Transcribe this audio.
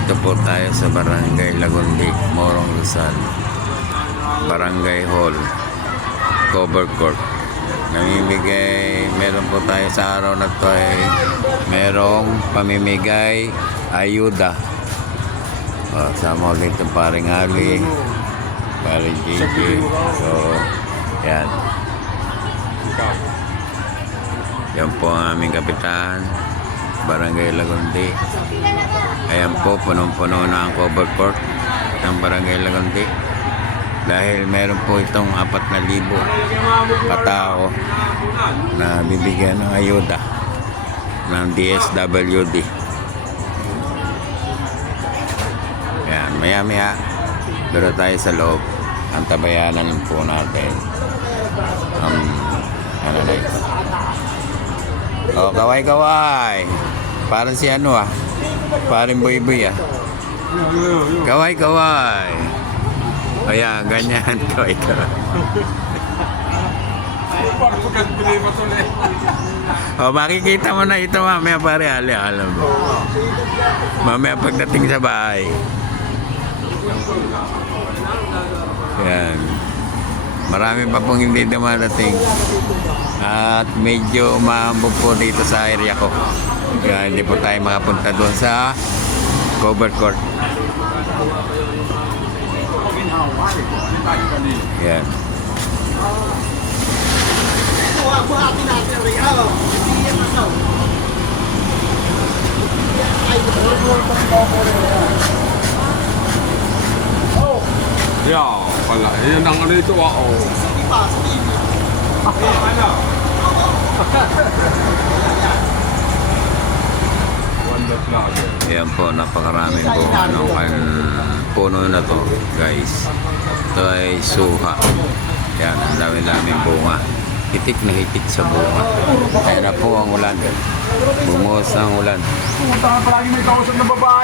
Dito po tayo sa Barangay Lagundi, Morong Rizal. Barangay Hall, Cover Court. Meron po tayo sa araw na to ay merong pamimigay ayuda. Sama ulit ang paring Ali, paring JJ. So, yan. Yan po ang aming kapitan, Barangay Lagundi. Ayan po, punong-puno na ang cover court ng Barangay Lagundi. Dahil meron po itong 4,000 katao na bibigyan ng ayuda ng DSWD. Ayan, maya-maya dito tayo sa loob. Ang tabayanan po natin. Ano na ito? Oh, kaway-kaway. Parang si ano parang boy-boy Kaway-kaway. Ayan, ganyan. Kaway-kaway. Oh, makikita mo na ito mamaya pare Ali, alam mo. Mamaya pagdating sa bahay. Ayan. Marami pa pong hindi dumadating. At medyo umahambog po dito sa area ko. Kaya hindi po tayo makapunta doon sa cover court. Yan. Ya, pala. Yun ang ano ito, Ayan po, napakaraming bunga puno na to, guys. Ito ay suha. Ayan, ang dami-daming bunga. Hitik na hitik sa bunga. Kaya na po ang ulan. Bumuhos ang ulan. Palagi may kausap na babae.